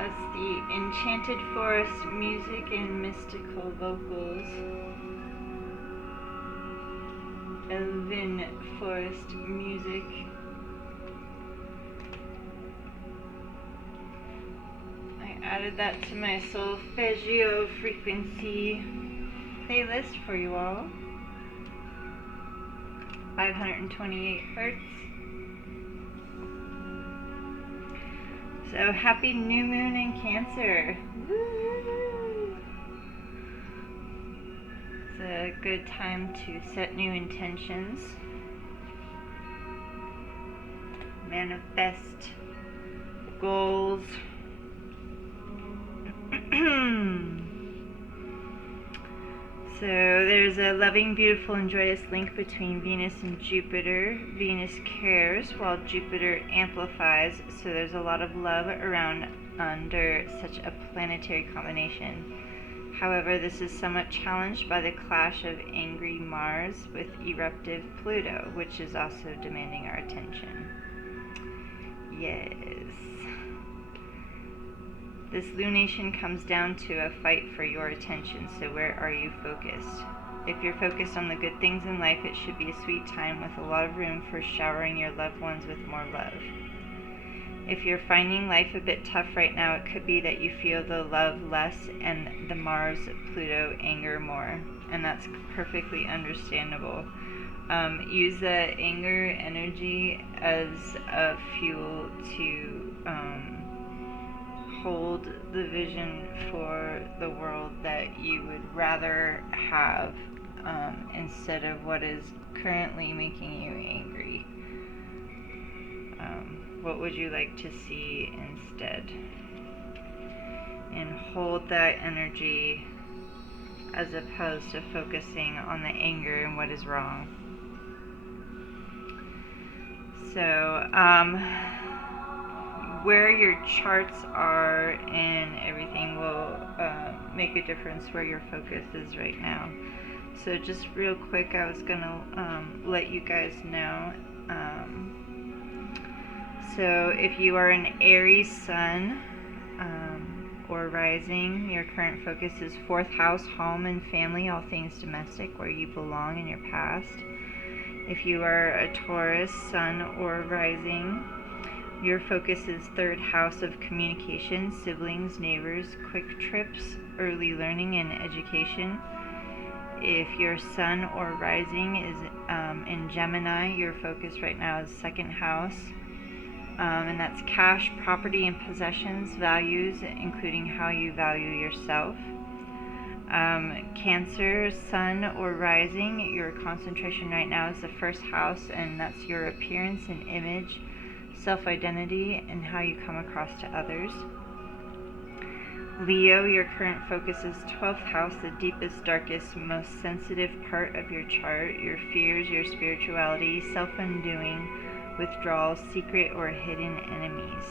as the enchanted forest music and mystical vocals, elven forest music. I added that to my solfeggio frequency playlist for you all. 528 hertz. So happy new moon in Cancer. Woo! It's a good time to set new intentions, manifest goals. So there's a loving, beautiful, and joyous link between Venus and Jupiter. Venus cares while Jupiter amplifies, so there's a lot of love around under such a planetary combination. However, this is somewhat challenged by the clash of angry Mars with eruptive Pluto, which is also demanding our attention. Yes. This lunation comes down to a fight for your attention, so where are you focused? If you're focused on the good things in life, it should be a sweet time with a lot of room for showering your loved ones with more love. If you're finding life a bit tough right now, it could be that you feel the love less and the Mars-Pluto anger more, and that's perfectly understandable. Use the anger energy as a fuel to hold the vision for the world that you would rather have instead of what is currently making you angry. What would you like to see instead? And hold that energy as opposed to focusing on the anger and what is wrong. So, where your charts are and everything will make a difference where your focus is right now. So just real quick, I was going to let you guys know. So if you are an Aries sun or rising, your current focus is 4th house, home and family, all things domestic, where you belong in your past. If you are a Taurus sun or rising, your focus is 3rd house of communication, siblings, neighbors, quick trips, early learning and education. If your sun or rising is in Gemini, your focus right now is 2nd house. And that's cash, property, and possessions, values, including how you value yourself. Cancer, sun or rising, your concentration right now is the 1st house, and that's your appearance and image, self-identity, and how you come across to others. Leo, your current focus is 12th house, the deepest, darkest, most sensitive part of your chart, your fears, your spirituality, self-undoing, withdrawal, secret or hidden enemies.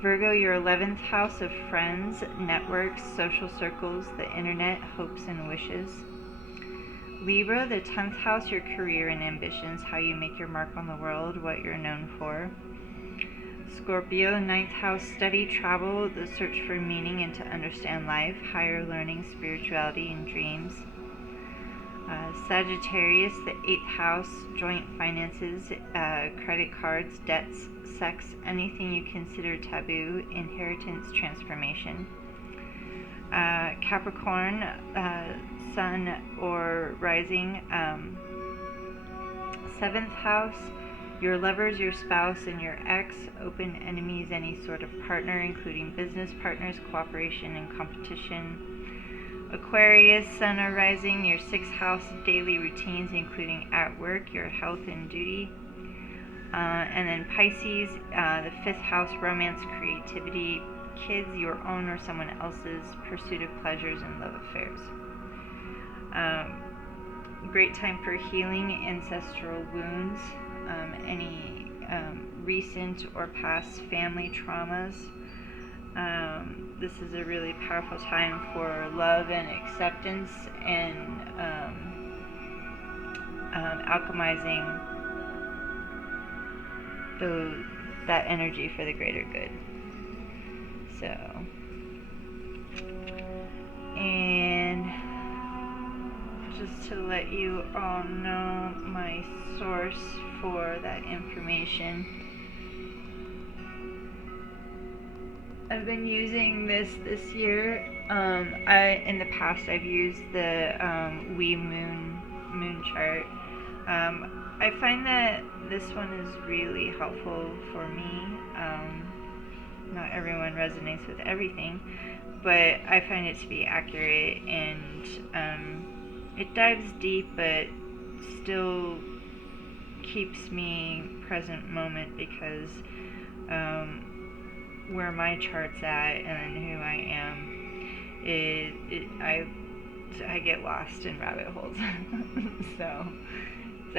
Virgo, your 11th house of friends, networks, social circles, the internet, hopes and wishes. Libra, the 10th house, your career and ambitions, how you make your mark on the world, what you're known for. Scorpio, 9th house, study, travel, the search for meaning and to understand life, higher learning, spirituality, and dreams. Sagittarius, the 8th house, joint finances, credit cards, debts, sex, anything you consider taboo, inheritance, transformation. Capricorn, sun or rising, 7th house, your lovers, your spouse, and your ex, open enemies, any sort of partner, including business partners, cooperation, and competition. Aquarius, sun or rising, your 6th house, daily routines, including at work, your health and duty. And then Pisces, the 5th house, romance, creativity, kids, your own or someone else's, pursuit of pleasures and love affairs. Great time for healing ancestral wounds, any recent or past family traumas. This is a really powerful time for love and acceptance and alchemizing that energy for the greater good. So, and just to let you all know my source for that information, I've been using this year. In the past I've used the Wee moon chart. I find that this one is really helpful for me. Not everyone resonates with everything, but I find it to be accurate, and it dives deep but still keeps me present moment, because where my chart's at and who I am, I get lost in rabbit holes. so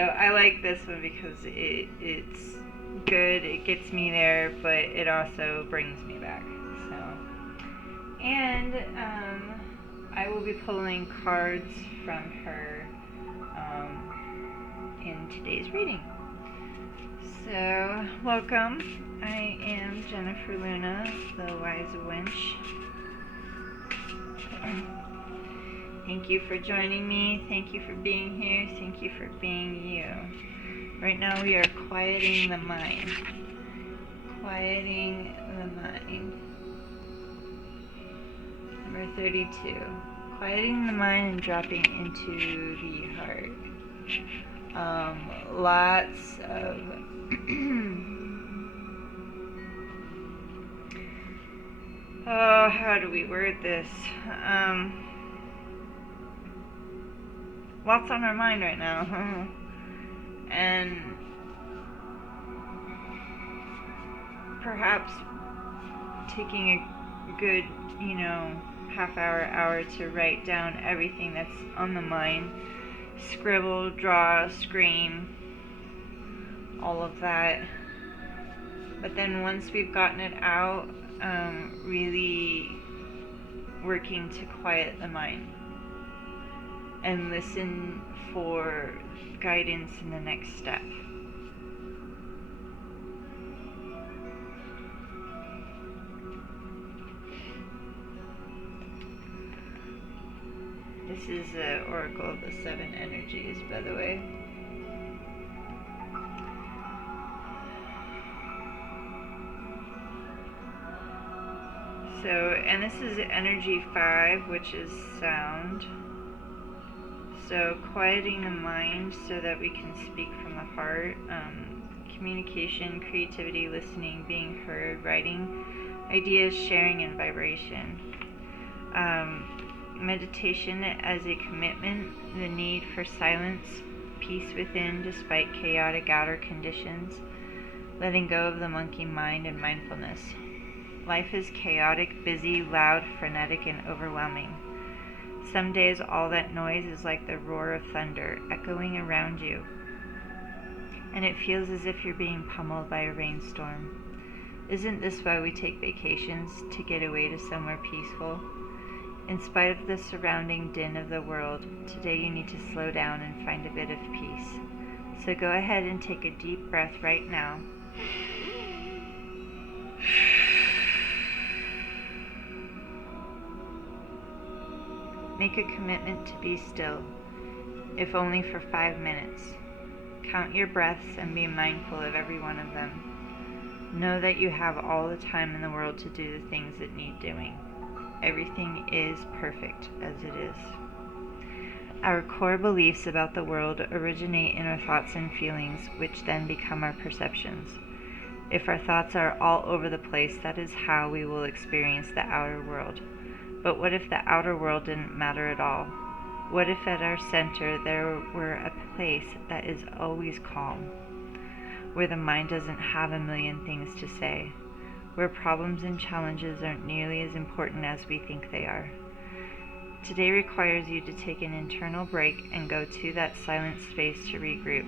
I like this one because it's good, it gets me there, but it also brings me back. So, and I will be pulling cards from her in today's reading. So, welcome. I am Jennifer Luna, the Wise Wench. Thank you for joining me. Thank you for being here. Thank you for being you. Right now we are quieting the mind. Quieting the mind. Number 32. Quieting the mind and dropping into the heart. Lots of oh, how do we word this? Lots on our mind right now. And perhaps taking a good, half hour to write down everything that's on the mind. Scribble, draw, scream, all of that. But then once we've gotten it out, really working to quiet the mind and listen for guidance in the next step. This is the Oracle of the Seven Energies, by the way. So, and this is Energy 5, which is sound. So, quieting the mind so that we can speak from the heart. Communication, creativity, listening, being heard, writing, ideas, sharing, and vibration. Meditation as a commitment, the need for silence, peace within despite chaotic outer conditions, letting go of the monkey mind, and mindfulness. Life is chaotic, busy, loud, frenetic, and overwhelming. Some days all that noise is like the roar of thunder, echoing around you, and it feels as if you're being pummeled by a rainstorm. Isn't this why we take vacations, to get away to somewhere peaceful? In spite of the surrounding din of the world, today you need to slow down and find a bit of peace. So go ahead and take a deep breath right now. Make a commitment to be still, if only for 5 minutes. Count your breaths and be mindful of every one of them. Know that you have all the time in the world to do the things that need doing. Everything is perfect as it is. Our core beliefs about the world originate in our thoughts and feelings, which then become our perceptions. If our thoughts are all over the place, that is how we will experience the outer world. But what if the outer world didn't matter at all? What if at our center there were a place that is always calm, where the mind doesn't have a million things to say, where problems and challenges aren't nearly as important as we think they are? Today requires you to take an internal break and go to that silent space to regroup.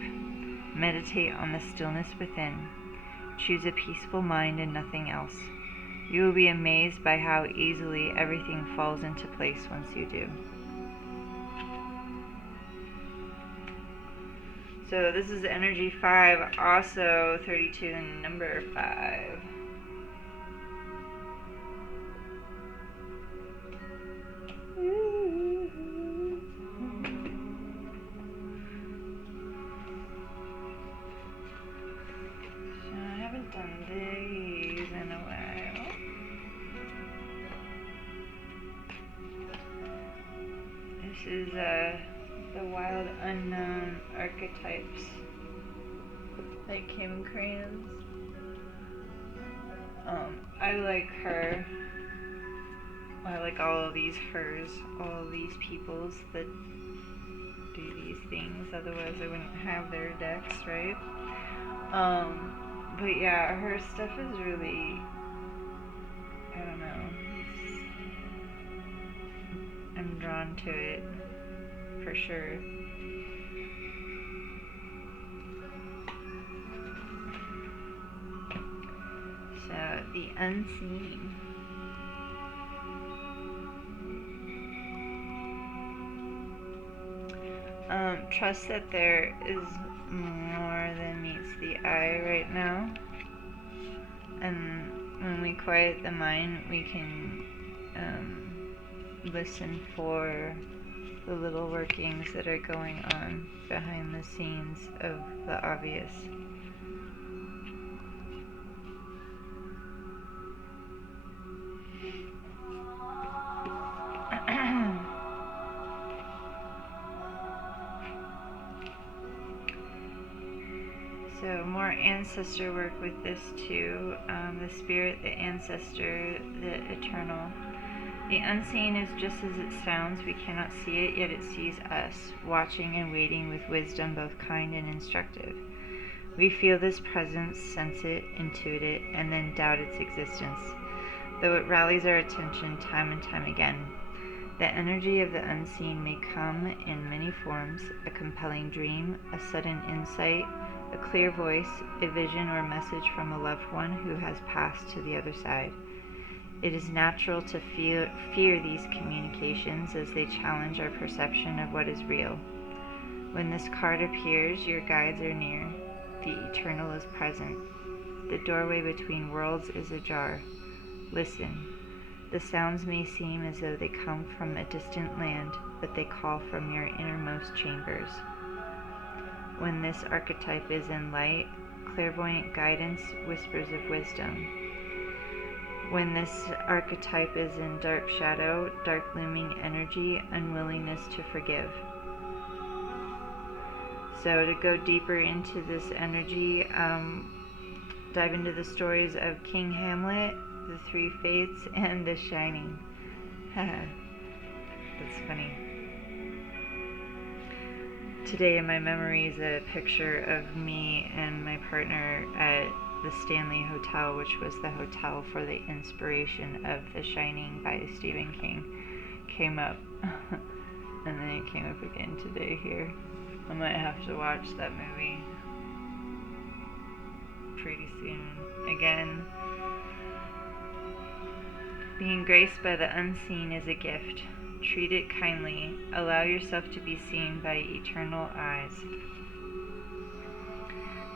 Meditate on the stillness within. Choose a peaceful mind and nothing else. You will be amazed by how easily everything falls into place once you do. So this is Energy 5, also 32 and number 5. is the wild unknown archetypes, like Kim Crayons. I like her. I like all of these hers, all of these peoples that do these things, otherwise I wouldn't have their decks, right? But yeah, her stuff is really, I don't know, I'm drawn to it, for sure. So, the unseen. Trust that there is more than meets the eye right now. And when we quiet the mind, we can listen for the little workings that are going on behind the scenes of the obvious. So more ancestor work with this too. The spirit, the ancestor, the eternal. The unseen is just as it sounds. We cannot see it, yet it sees us, watching and waiting with wisdom both kind and instructive. We feel this presence, sense it, intuit it, and then doubt its existence, though it rallies our attention time and time again. The energy of the unseen may come in many forms: a compelling dream, a sudden insight, a clear voice, a vision or message from a loved one who has passed to the other side. It is natural to fear these communications as they challenge our perception of what is real. When this card appears, your guides are near. The eternal is present. The doorway between worlds is ajar. Listen. The sounds may seem as though they come from a distant land, but they call from your innermost chambers. When this archetype is in light, clairvoyant guidance, whispers of wisdom. When this archetype is in dark shadow, dark looming energy, unwillingness to forgive. So to go deeper into this energy, dive into the stories of King Hamlet, the Three Fates, and The Shining. That's funny. Today in my memory is a picture of me and my partner at the Stanley Hotel, which was the hotel for the inspiration of The Shining by Stephen King, came up. And then it came up again today here. I might have to watch that movie pretty soon again. Being graced by the unseen is a gift. Treat it kindly. Allow yourself to be seen by eternal eyes.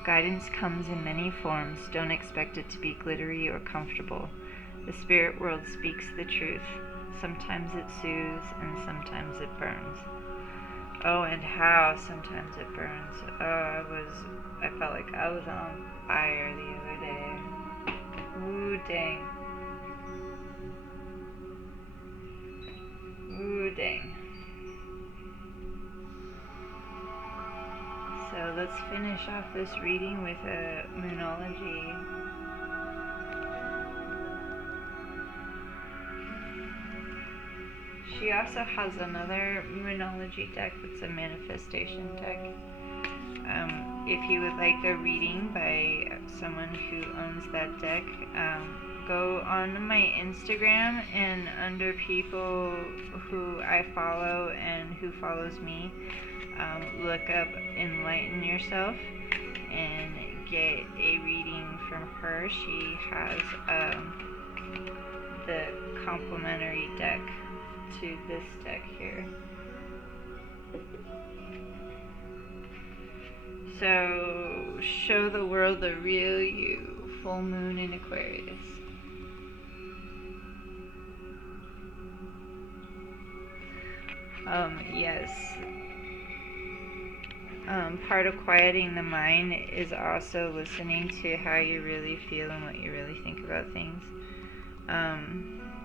Guidance comes in many forms. Don't expect it to be glittery or comfortable. The spirit world speaks the truth. Sometimes it soothes and sometimes it burns. Oh, and how sometimes it burns. Oh, I felt like I was on fire the other day. Ooh, dang. Ooh, dang. So let's finish off this reading with a moonology. She also has another moonology deck that's a manifestation deck. If you would like a reading by someone who owns that deck, go on my Instagram and under people who I follow and who follows me, look up Enlighten Yourself and get a reading from her. She has the complementary deck to this deck here. So, show the world the real you, full moon in Aquarius. Yes. Part of quieting the mind is also listening to how you really feel and what you really think about things.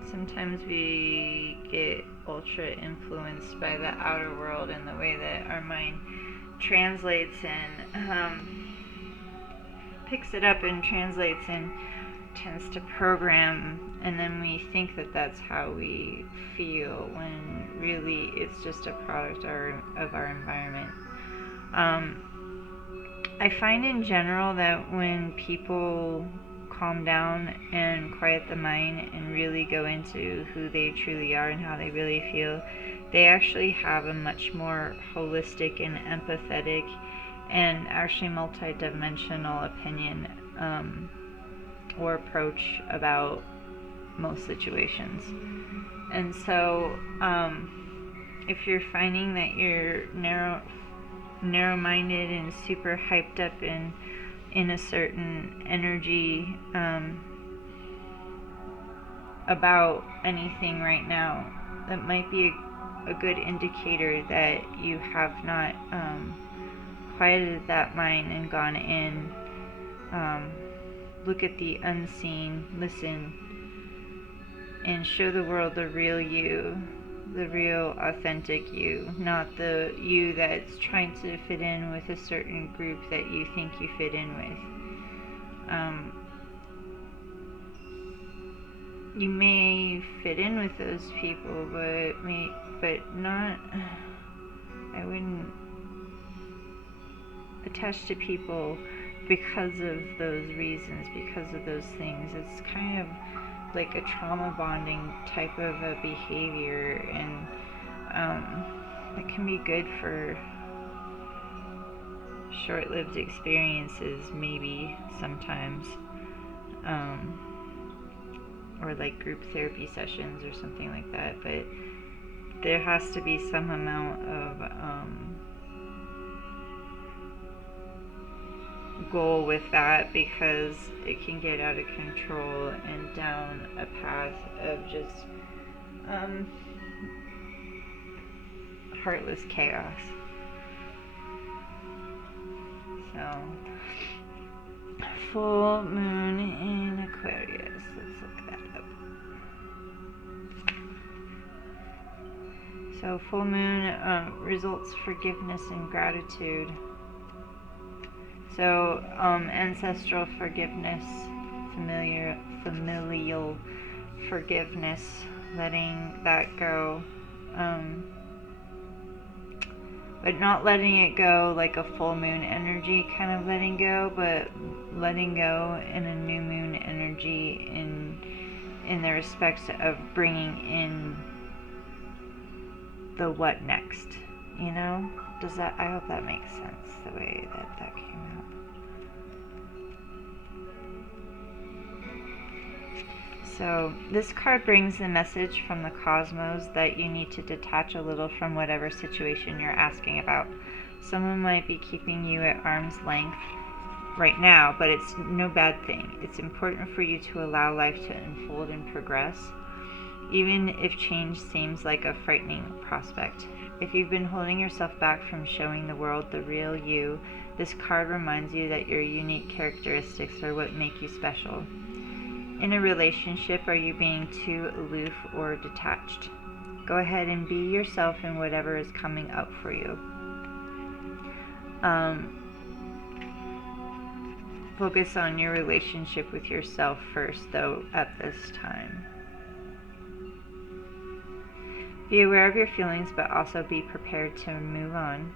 Sometimes we get ultra influenced by the outer world and the way that our mind translates and picks it up and translates and tends to program, and then we think that that's how we feel when really it's just a product of our environment. I find in general that when people calm down and quiet the mind and really go into who they truly are and how they really feel, they actually have a much more holistic and empathetic and actually multidimensional opinion or approach about most situations. And so if you're finding that you're narrow-minded and super hyped up in a certain energy about anything right now, that might be a good indicator that you have not quieted that mind and gone in. Look at the unseen, listen, and show the world the real you, the real authentic you, not the you that's trying to fit in with a certain group that you think you fit in with. You may fit in with those people, but not. I wouldn't attach to people because of those reasons, because of those things. It's kind of like a trauma bonding type of a behavior, and it can be good for short-lived experiences, maybe sometimes, or like group therapy sessions or something like that. But there has to be some amount of goal with that, because it can get out of control and down a path of just heartless chaos. So, full moon in Aquarius. Let's look that up. So, full moon results forgiveness and gratitude. So, ancestral forgiveness, familial forgiveness, letting that go, but not letting it go like a full moon energy kind of letting go, but letting go in a new moon energy in the respects of bringing in the what next, you know? I hope that makes sense, the way that came out. So this card brings the message from the cosmos that you need to detach a little from whatever situation you're asking about. Someone might be keeping you at arm's length right now, but it's no bad thing. It's important for you to allow life to unfold and progress, even if change seems like a frightening prospect. If you've been holding yourself back from showing the world the real you, this card reminds you that your unique characteristics are what make you special. In a relationship, are you being too aloof or detached? Go ahead and be yourself in whatever is coming up for you. Focus on your relationship with yourself first, though, at this time. Be aware of your feelings, but also be prepared to move on.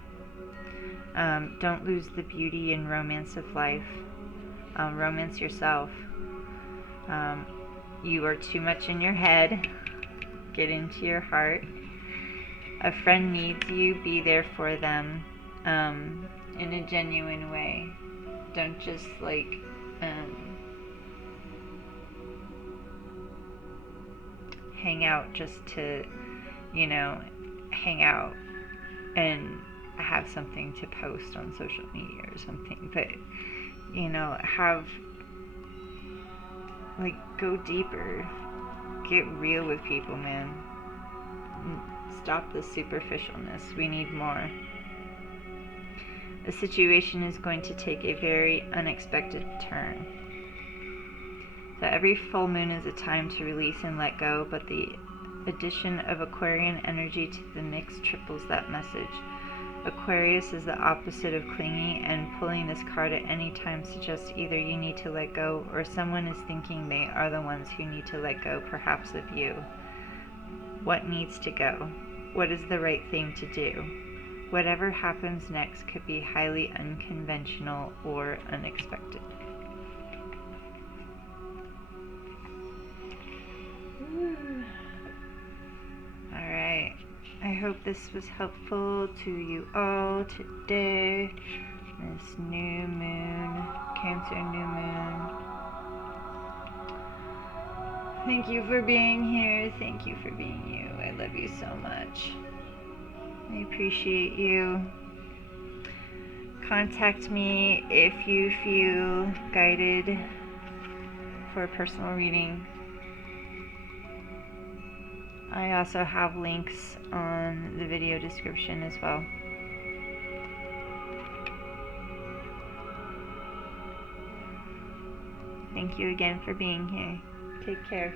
Don't lose the beauty and romance of life. Romance yourself. You are too much in your head. Get into your heart. A friend needs you. Be there for them in a genuine way. Don't just hang out just to, hang out and have something to post on social media or something. But, go deeper. Get real with people, man. Stop the superficialness. We need more. The situation is going to take a very unexpected turn. that every full moon is a time to release and let go, but the addition of Aquarian energy to the mix triples that message. Aquarius is the opposite of clingy, and pulling this card at any time suggests either you need to let go or someone is thinking they are the ones who need to let go, perhaps of you. What needs to go? What is the right thing to do? Whatever happens next could be highly unconventional or unexpected. Alright, I hope this was helpful to you all today. This new moon, Cancer new moon. Thank you for being here. Thank you for being you. I love you so much. I appreciate you. Contact me if you feel guided for a personal reading. I also have links on the video description as well. Thank you again for being here. Take care.